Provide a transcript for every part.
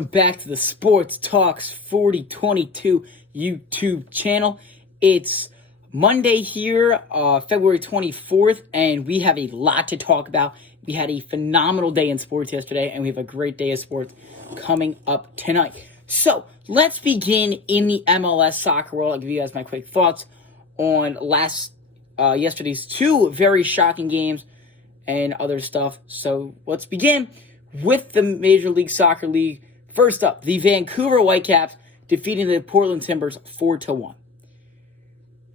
Back to the Sports Talks 4022 YouTube channel. It's Monday here, February 24th, and we have a lot to talk about. We had a phenomenal day in sports yesterday, and we have a great day of sports coming up tonight. So, let's begin in the MLS soccer world. I'll give you guys my quick thoughts on yesterday's two very shocking games and other stuff. So, let's begin with the Major League Soccer League. First up, the Vancouver Whitecaps defeating the Portland Timbers 4-1.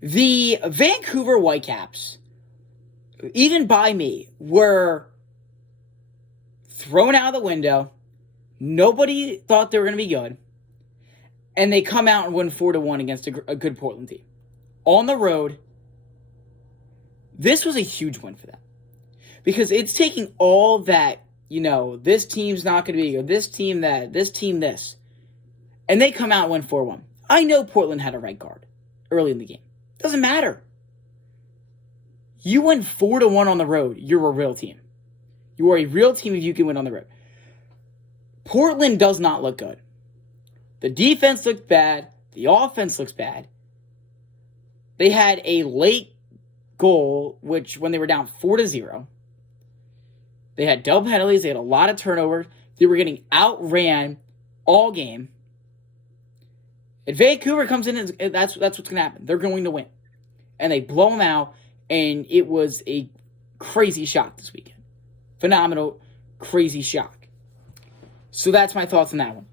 The Vancouver Whitecaps, even by me, were thrown out of the window. Nobody thought they were going to be good. And they come out and win 4-1 against a good Portland team. On the road, this was a huge win for them. Because it's taking all that, this team's not going to be good, this team that, this team this. And they come out and win 4-1. I know Portland had a right guard early in the game. Doesn't matter. You win 4-1 on the road, you're a real team. You are a real team if you can win on the road. Portland does not look good. The defense looked bad. The offense looks bad. They had a late goal, which when they were down 4-0, they had double penalties. They had a lot of turnovers. They were getting outran all game. And Vancouver comes in, and that's what's going to happen. They're going to win. And they blow them out, and it was a crazy shock this weekend. Phenomenal, crazy shock. So that's my thoughts on that one.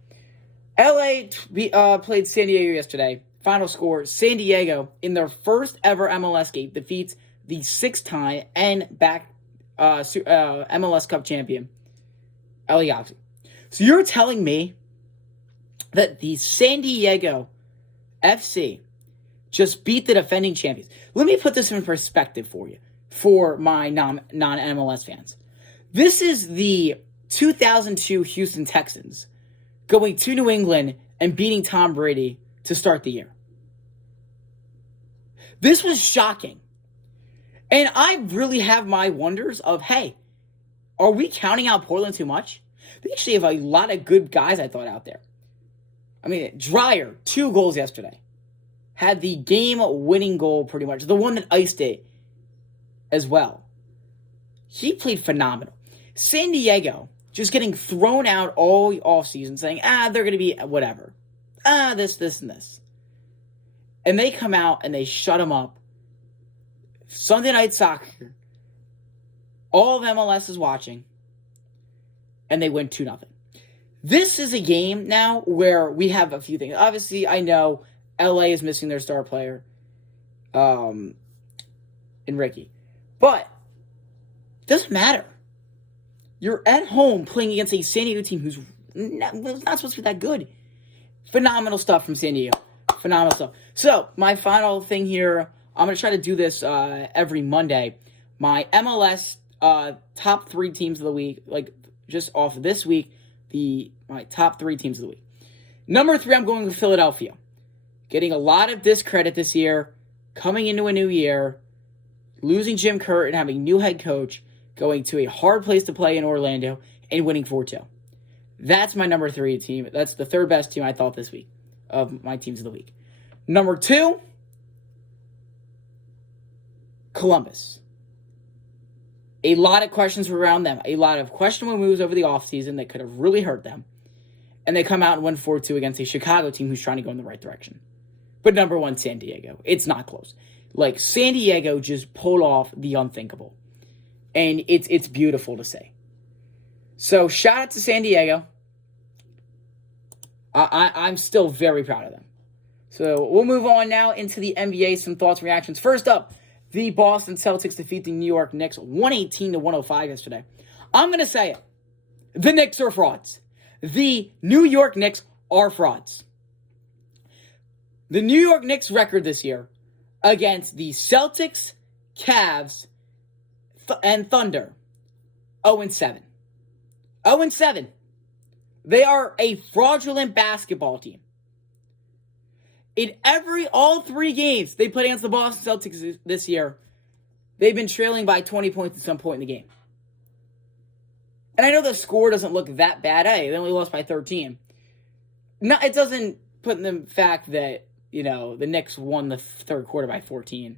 LA played San Diego yesterday. Final score, San Diego, in their first ever MLS game, defeats the six-time and back MLS Cup champion, LA Galaxy. So you're telling me that the San Diego FC just beat the defending champions. Let me put this in perspective for you, for my non-MLS fans. This is the 2002 Houston Texans going to New England and beating Tom Brady to start the year. This was shocking. And I really have my wonders of, hey, are we counting out Portland too much? They actually have a lot of good guys, I thought, out there. I mean, Dreyer, 2 goals yesterday. Had the game-winning goal, pretty much. The one that iced it as well. He played phenomenal. San Diego, just getting thrown out all offseason, saying, they're going to be whatever. This, and this. And they come out and they shut them up. Sunday Night Soccer. All of MLS is watching. And they win 2-0. This is a game now where we have a few things. Obviously, I know LA is missing their star player, in Ricky. But it doesn't matter. You're at home playing against a San Diego team who's not supposed to be that good. Phenomenal stuff from San Diego. Phenomenal stuff. So, my final thing here, I'm going to try to do this every Monday. My MLS top 3 teams of the week, like just off of this week, my top 3 teams of the week. Number 3, I'm going with Philadelphia. Getting a lot of discredit this year, coming into a new year, losing Jim Curtin and having a new head coach, going to a hard place to play in Orlando, and winning 4-2. That's my number 3 team. That's the third best team I thought this week of my teams of the week. Number 2, Columbus. A lot of questions were around them. A lot of questionable moves over the offseason that could have really hurt them. And they come out and win 4-2 against a Chicago team who's trying to go in the right direction. But number 1, San Diego. It's not close. Like, San Diego just pulled off the unthinkable. And it's beautiful to see. So, shout out to San Diego. I'm still very proud of them. So, we'll move on now into the NBA. Some thoughts and reactions. First up, the Boston Celtics defeat the New York Knicks 118-105 yesterday. I'm going to say it. The Knicks are frauds. The New York Knicks are frauds. The New York Knicks record this year against the Celtics, Cavs, and Thunder, 0-7. 0-7. They are a fraudulent basketball team. In all 3 games they played against the Boston Celtics this year, they've been trailing by 20 points at some point in the game. And I know the score doesn't look that bad. Hey, they only lost by 13. No, it doesn't put in the fact that, the Knicks won the third quarter by 14.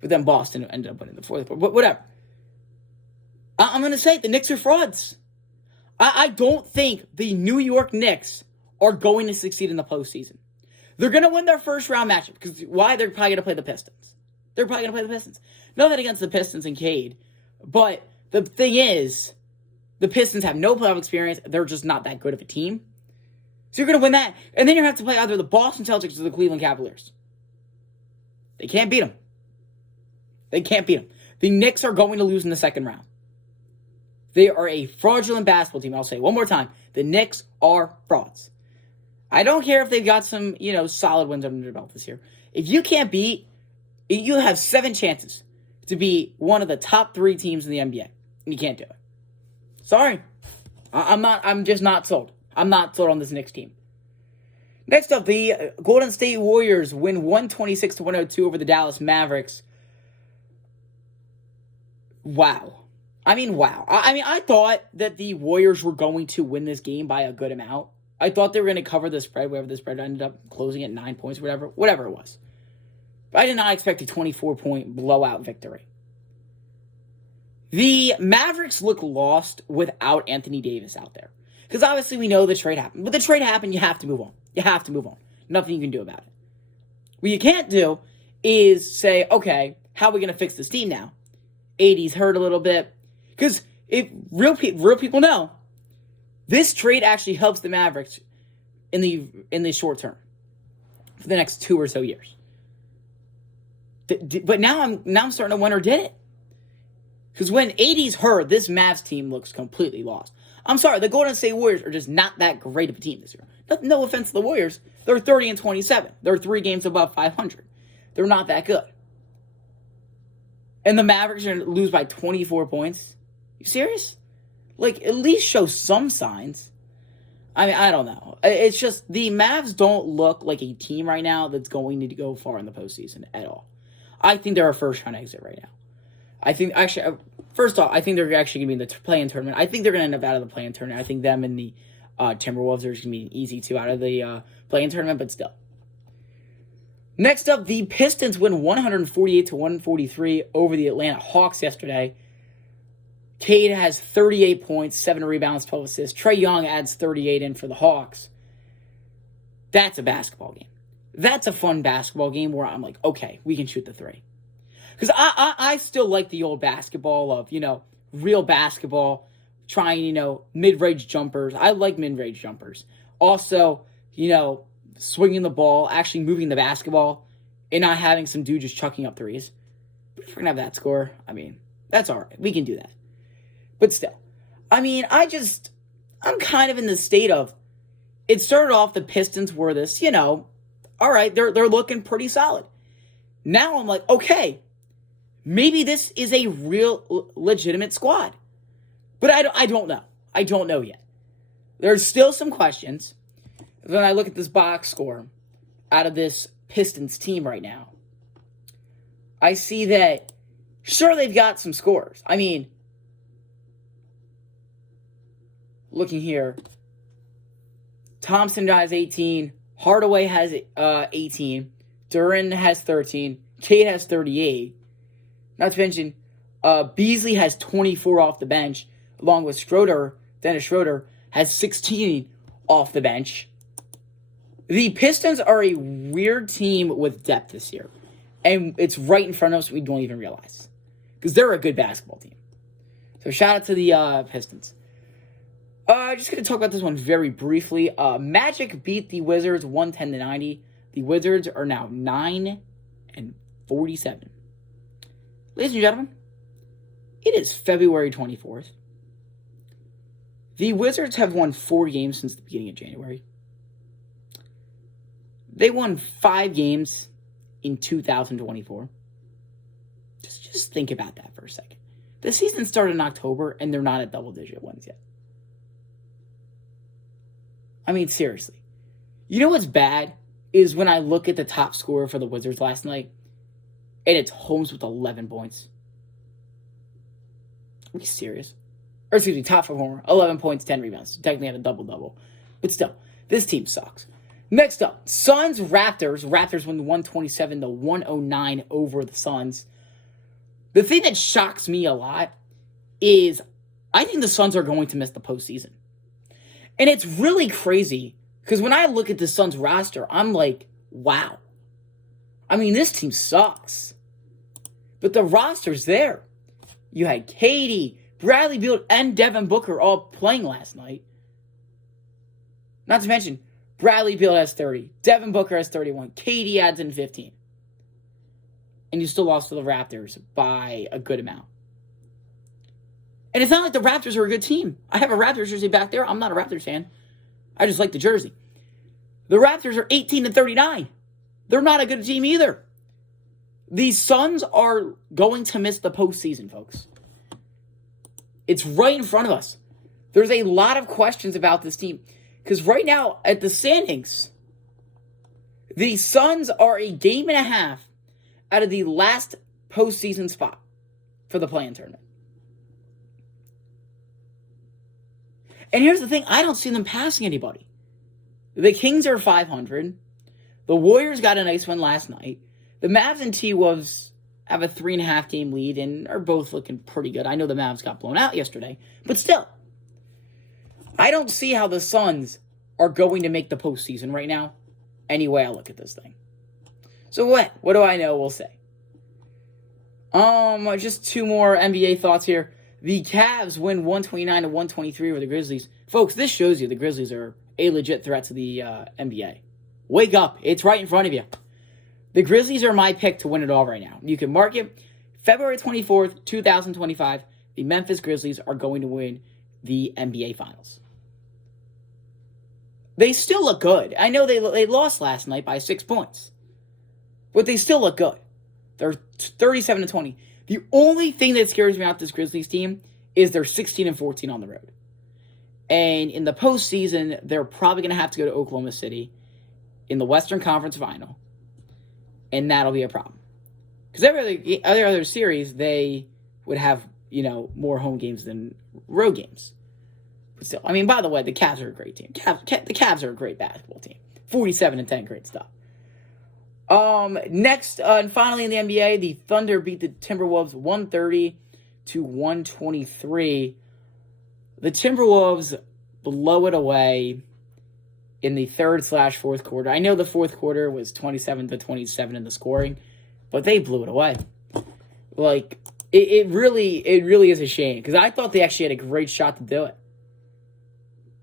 But then Boston ended up winning the fourth quarter. But whatever. I'm going to say the Knicks are frauds. I don't think the New York Knicks are going to succeed in the postseason. They're going to win their first round matchup. Because why? They're probably going to play the Pistons. Nothing against the Pistons and Cade. But the thing is, the Pistons have no playoff experience. They're just not that good of a team. So you're going to win that. And then you're going to have to play either the Boston Celtics or the Cleveland Cavaliers. They can't beat them. The Knicks are going to lose in the second round. They are a fraudulent basketball team. I'll say it one more time. The Knicks are frauds. I don't care if they've got some, solid wins under their belt this year. If you can't beat, you have 7 chances to be one of the top 3 teams in the NBA. And you can't do it. Sorry. I'm just not sold. I'm not sold on this Knicks team. Next up, the Golden State Warriors win 126-102 over the Dallas Mavericks. Wow. Wow. I thought that the Warriors were going to win this game by a good amount. I thought they were going to cover the spread, whatever the spread ended up closing at 9 points, whatever it was. But I did not expect a 24-point blowout victory. The Mavericks look lost without Anthony Davis out there. Because obviously we know the trade happened. But the trade happened, you have to move on. Nothing you can do about it. What you can't do is say, okay, how are we going to fix this team now? AD's hurt a little bit. Because if real people know, this trade actually helps the Mavericks in the short term for the next 2 or so years. But now I'm starting to wonder, did it? Because when AD's hurt, this Mavs team looks completely lost. I'm sorry, the Golden State Warriors are just not that great of a team this year. No offense to the Warriors. They're 30-27. They're 3 games above 500. They're not that good. And the Mavericks are going to lose by 24 points? You serious? At least show some signs. I don't know. It's just the Mavs don't look like a team right now that's going to go far in the postseason at all. I think they're a first-round exit right now. I think, actually, first off, I think they're actually going to be in the play-in tournament. I think they're going to end up out of the play-in tournament. I think them and the Timberwolves are just going to be easy to out of the play-in tournament, but still. Next up, the Pistons win 148-143 over the Atlanta Hawks yesterday. Cade has 38 points, 7 rebounds, 12 assists. Trae Young adds 38 in for the Hawks. That's a basketball game. That's a fun basketball game where I'm like, okay, we can shoot the 3. Because I still like the old basketball of, real basketball, trying, mid-range jumpers. I like mid-range jumpers. Also, swinging the ball, actually moving the basketball, and not having some dude just chucking up threes. But if we're going to have that score, that's all right. We can do that. But still, I'm kind of in the state of, it started off the Pistons were this, all right, they're looking pretty solid. Now I'm like, okay, maybe this is a real legitimate squad. But I don't know. I don't know yet. There's still some questions. When I look at this box score out of this Pistons team right now, I see that, sure, they've got some scores. Looking here, Thompson has 18, Hardaway has 18, Duran has 13, Cade has 38. Not to mention, Beasley has 24 off the bench, along with Dennis Schroeder has 16 off the bench. The Pistons are a weird team with depth this year, and it's right in front of us, we don't even realize, because they're a good basketball team. So shout out to the Pistons. Just going to talk about this one very briefly. Magic beat the Wizards 110-90. The Wizards are now 9-47. Ladies and gentlemen, it is February 24th. The Wizards have won 4 games since the beginning of January. They won 5 games in 2024. Just think about that for a second. The season started in October, and they're not at double-digit wins yet. Seriously. You know what's bad is when I look at the top scorer for the Wizards last night, and it's Holmes with 11 points. Are we serious? Or excuse me, top performer, 11 points, 10 rebounds. Technically had a double-double. But still, This team sucks. Next up, Suns, Raptors. Raptors win 127-109 over the Suns. The thing that shocks me a lot is I think the Suns are going to miss the postseason. And it's really crazy because when I look at the Suns roster, I'm like, wow. I mean, this team sucks. But the roster's there. You had Katie, Bradley Beal, and Devin Booker all playing last night. Not to mention, Bradley Beal has 30. Devin Booker has 31. Katie adds in 15. And you still lost to the Raptors by a good amount. And it's not like the Raptors are a good team. I have a Raptors jersey back there. I'm not a Raptors fan. I just like the jersey. The Raptors are 18-39. They're not a good team either. The Suns are going to miss the postseason, folks. It's right in front of us. There's a lot of questions about this team. Because right now, at the standings, the Suns are a game and a half out of the last postseason spot for the play-in tournament. And here's the thing, I don't see them passing anybody. The Kings are 500. The Warriors got a nice win last night. The Mavs and T-Wolves have a 3.5 game lead and are both looking pretty good. I know the Mavs got blown out yesterday, but still. I don't see how the Suns are going to make the postseason right now. Anyway, I look at this thing. So what? What do I know? We'll say. Just two more NBA thoughts here. The Cavs win 129-123 over the Grizzlies. Folks, this shows you the Grizzlies are a legit threat to the NBA. Wake up. It's right in front of you. The Grizzlies are my pick to win it all right now. You can mark it. February 24th, 2025, the Memphis Grizzlies are going to win the NBA Finals. They still look good. I know they lost last night by 6 points. But they still look good. They're 37-20. The only thing that scares me about this Grizzlies team is they're 16-14 on the road. And in the postseason, they're probably going to have to go to Oklahoma City in the Western Conference Final. And that'll be a problem. Because every other series, they would have, more home games than road games. But still, I mean, by the way, the Cavs are a great team. The Cavs are a great basketball team. 47-10, great stuff. Next, and finally in the NBA, the Thunder beat the Timberwolves 130-123. The Timberwolves blow it away in the third/fourth quarter. I know the fourth quarter was 27-27 in the scoring, but they blew it away. Like, it really is a shame, because I thought they actually had a great shot to do it.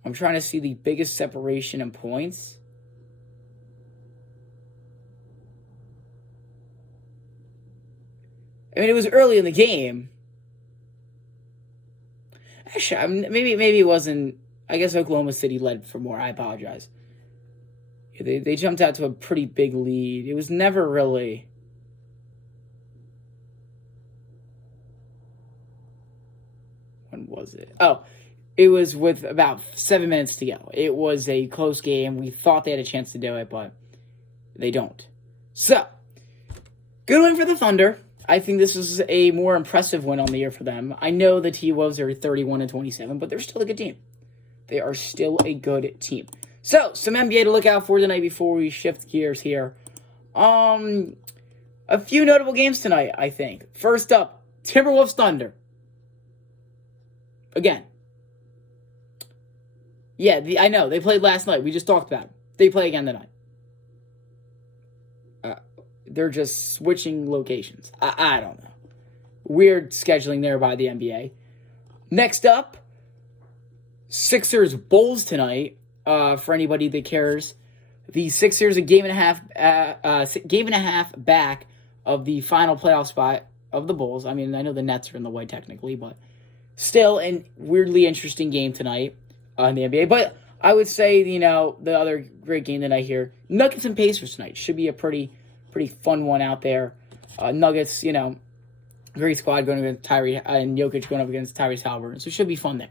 I'm trying to see the biggest separation in points. I mean, it was early in the game. Actually, maybe it wasn't. I guess Oklahoma City led for more. I apologize. They jumped out to a pretty big lead. It was never really. When was it? Oh, it was with about 7 minutes to go. It was a close game. We thought they had a chance to do it, but they don't. So, good win for the Thunder. I think this is a more impressive win on the year for them. I know the T-Wolves are 31-27, but they're still a good team. They are still a good team. So, some NBA to look out for tonight before we shift gears here. A few notable games tonight, I think. First up, Timberwolves Thunder. Again. Yeah, I know. They played last night. We just talked about it. They play again tonight. They're just switching locations. I don't know. Weird scheduling there by the NBA. Next up, Sixers Bulls tonight. For anybody that cares, the Sixers a game and a half back of the final playoff spot of the Bulls. I mean, I know the Nets are in the way technically, but still a weirdly interesting game tonight in the NBA. But I would say, the other great game that I hear, Nuggets and Pacers tonight should be a pretty fun one out there. Nuggets, great squad going against Tyrese and Jokic going up against Tyrese Halliburton, so it should be fun there.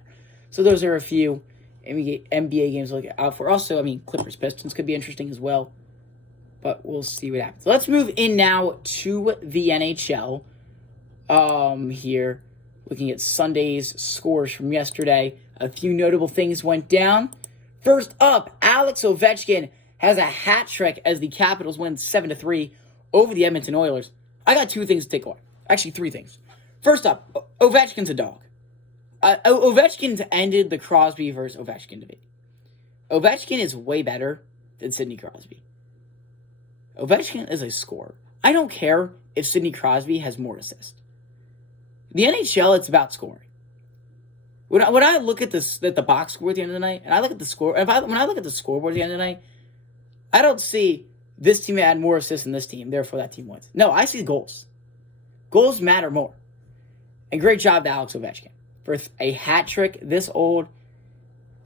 So those are a few NBA games to look out for. Also, Clippers Pistons could be interesting as well, but we'll see what happens. Let's move in now to the NHL. Here, looking at Sunday's scores from yesterday, a few notable things went down. First up, Alex Ovechkin has a hat trick as the Capitals win 7-3 over the Edmonton Oilers. I got two things to take away. Actually, three things. First up, Ovechkin's a dog. Ovechkin's ended the Crosby versus Ovechkin debate. Ovechkin is way better than Sidney Crosby. Ovechkin is a scorer. I don't care if Sidney Crosby has more assists. The NHL, it's about scoring. When I look at the box score at the end of the night, and I look at the score, when I look at the scoreboard at the end of the night, I don't see this team had more assists than this team, therefore that team wins. No, I see goals. Goals matter more. And great job to Alex Ovechkin for a hat trick this old.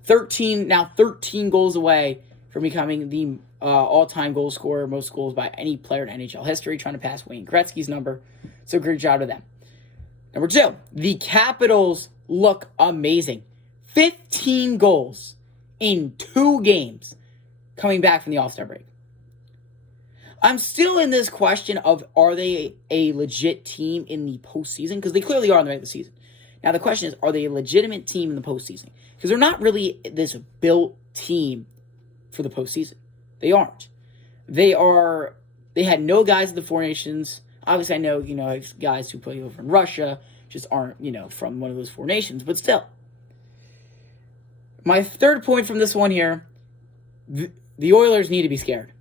13 goals away from becoming the all-time goal scorer, most goals by any player in NHL history, trying to pass Wayne Gretzky's number. So great job to them. Number two, the Capitals look amazing. 15 goals in 2 games coming back from the All-Star break. I'm still in this question of, are they a legit team in the postseason? Because they clearly are in the regular season. Now the question is, are they a legitimate team in the postseason? Because they're not really this built team for the postseason. They aren't. They had no guys in the Four Nations. Obviously, I know, guys who play over in Russia just aren't, from one of those 4 nations. But still. My third point from this one here, the Oilers need to be scared.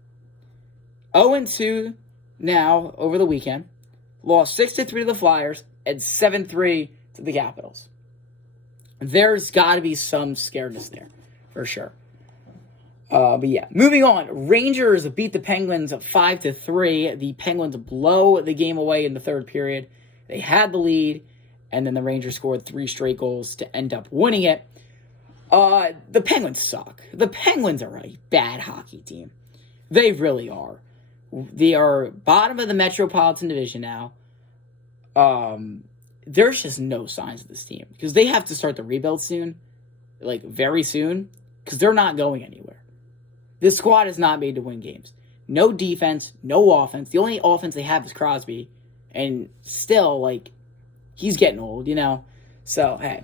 0-2 now over the weekend. Lost 6-3 to the Flyers and 7-3 to the Capitals. There's got to be some scaredness there, for sure. But yeah, moving on. Rangers beat the Penguins 5-3. The Penguins blow the game away in the third period. They had the lead, and then the Rangers scored 3 straight goals to end up winning it. The Penguins suck. The Penguins are a bad hockey team. They really are. They are bottom of the Metropolitan Division now. There's just no signs of this team because they have to start the rebuild soon, like very soon, because they're not going anywhere. This squad is not made to win games. No defense, no offense. The only offense they have is Crosby, and still, he's getting old, So, hey,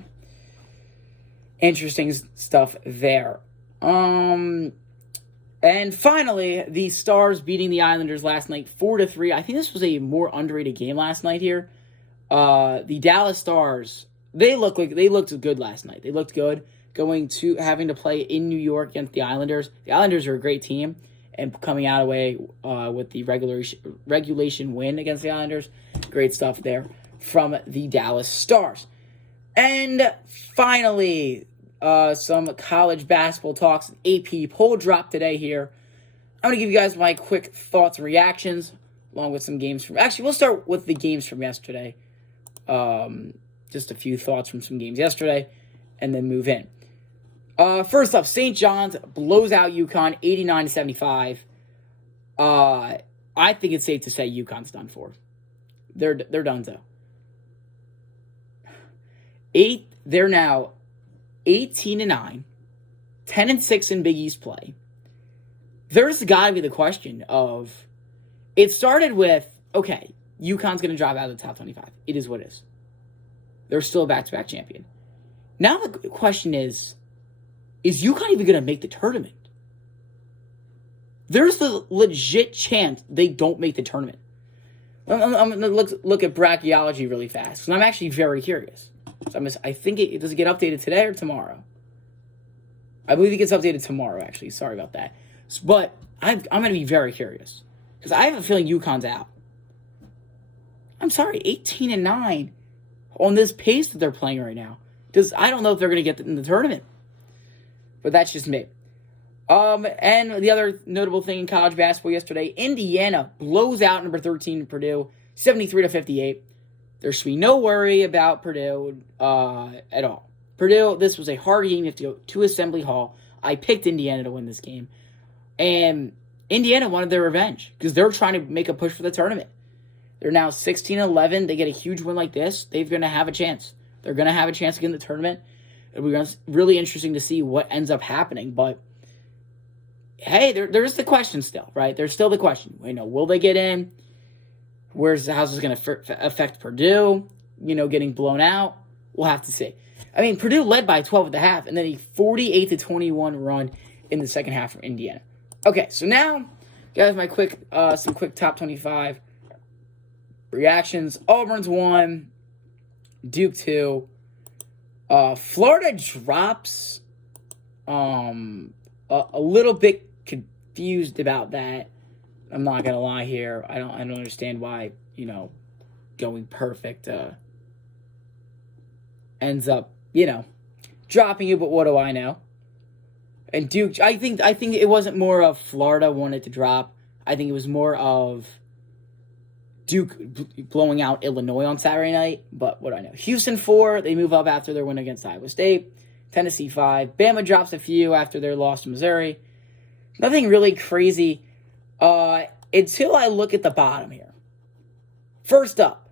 interesting stuff there. And finally, the Stars beating the Islanders last night 4-3. I think this was a more underrated game last night here. The Dallas Stars, they looked good last night. They looked good having to play in New York against the Islanders. The Islanders are a great team, and coming out away with the regulation win against the Islanders. Great stuff there from the Dallas Stars. And finally, some college basketball talks. AP poll drop today here. I'm going to give you guys my quick thoughts and reactions, along with some games from... Actually, we'll start with the games from yesterday. Just a few thoughts from some games yesterday, and then move in. First up, St. John's blows out UConn 89-75. I think it's safe to say UConn's done for. They're done so. They're now 18-9, 10-6 in Big East play. There's got to be the question of, it started with, okay, UConn's going to drop out of the top 25. It is what it is. They're still a back-to-back champion. Now the question is UConn even going to make the tournament? There's the legit chance they don't make the tournament. I'm going to look at brachiology really fast, and I'm actually very curious. So I think does it get updated today or tomorrow? I believe it gets updated tomorrow, actually. Sorry about that. But I'm going to be very curious, because I have a feeling UConn's out. I'm sorry, 18-9 on this pace that they're playing right now. I don't know if they're going to get in the tournament. But that's just me. And the other notable thing in college basketball yesterday, Indiana blows out number 13 Purdue, 73-58. There should be no worry about Purdue at all. Purdue, this was a hard game. You have to go to Assembly Hall. I picked Indiana to win this game. And Indiana wanted their revenge because they're trying to make a push for the tournament. They're now 16-11. They get a huge win like this, they're going to have a chance. They're going to have a chance to get in the tournament. It'll be really interesting to see what ends up happening. But, hey, there's the question still, right? There's still the question. Will they get in? How's this going to affect Purdue? Getting blown out? We'll have to see. Purdue led by 12 at the half, and then a 48-21 run in the second half from Indiana. Okay, so now, guys, my some quick top 25 reactions. Auburn's 1, Duke 2. Florida drops. A little bit confused about that. I'm not gonna lie here. I don't understand why, going perfect ends up, dropping you, but what do I know? And Duke, I think it wasn't more of Florida wanted to drop. I think it was more of Duke blowing out Illinois on Saturday night, but what do I know? Houston 4, they move up after their win against Iowa State. Tennessee 5. Bama drops a few after their loss to Missouri. Nothing really crazy until I look at the bottom here. First up,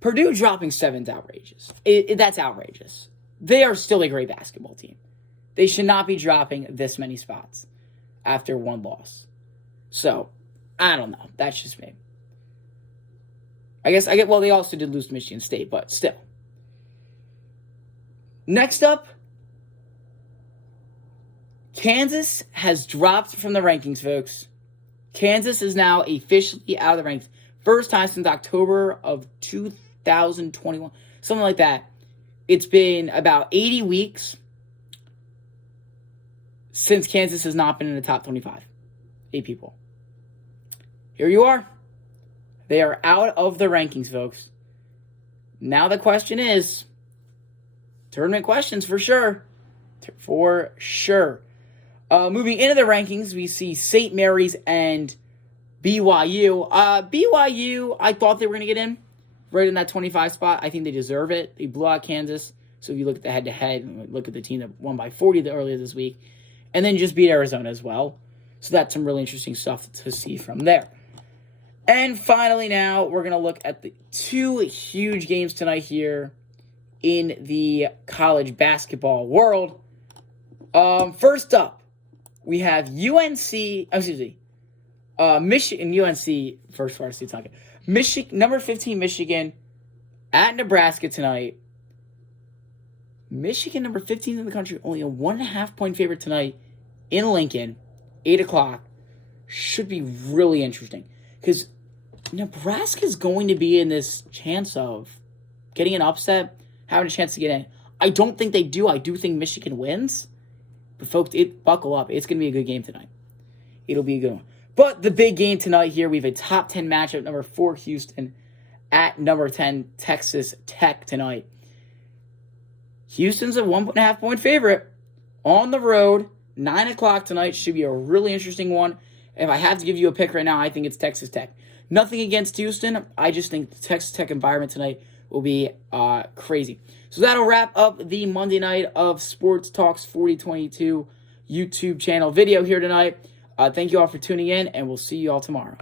Purdue dropping 7 is outrageous. That's outrageous. They are still a great basketball team. They should not be dropping this many spots after one loss. So, I don't know. That's just me. Well, they also did lose to Michigan State, but still. Next up, Kansas has dropped from the rankings, folks. Kansas is now officially out of the rankings. First time since October of 2021. Something like that. It's been about 80 weeks since Kansas has not been in the top 25. 8 people. Here you are. They are out of the rankings, folks. Now the question is, tournament questions for sure. For sure. Moving into the rankings, we see St. Mary's and BYU. BYU, I thought they were going to get in right in that 25 spot. I think they deserve it. They blew out Kansas. So if you look at the head-to-head, look at the team that won by 40 earlier this week, and then just beat Arizona as well. So that's some really interesting stuff to see from there. And finally now, we're going to look at the 2 huge games tonight here in the college basketball world. First up, we have Michigan, UNC, first varsity talking. Number 15, Michigan, at Nebraska tonight. Michigan, number 15 in the country, only a 1.5-point favorite tonight in Lincoln, 8 o'clock. Should be really interesting. Because Nebraska is going to be in this chance of getting an upset, having a chance to get in. I don't think they do. I do think Michigan wins. But folks, buckle up. It's going to be a good game tonight. It'll be a good one. But the big game tonight here, we have a top 10 matchup. Number 4, Houston at number 10, Texas Tech tonight. Houston's a 1.5-point favorite on the road. 9 o'clock tonight should be a really interesting one. If I have to give you a pick right now, I think it's Texas Tech. Nothing against Houston. I just think the Texas Tech environment tonight will be crazy. So that'll wrap up the Monday night of Sports Talks 4022 YouTube channel video here tonight. Thank you all for tuning in, and we'll see you all tomorrow.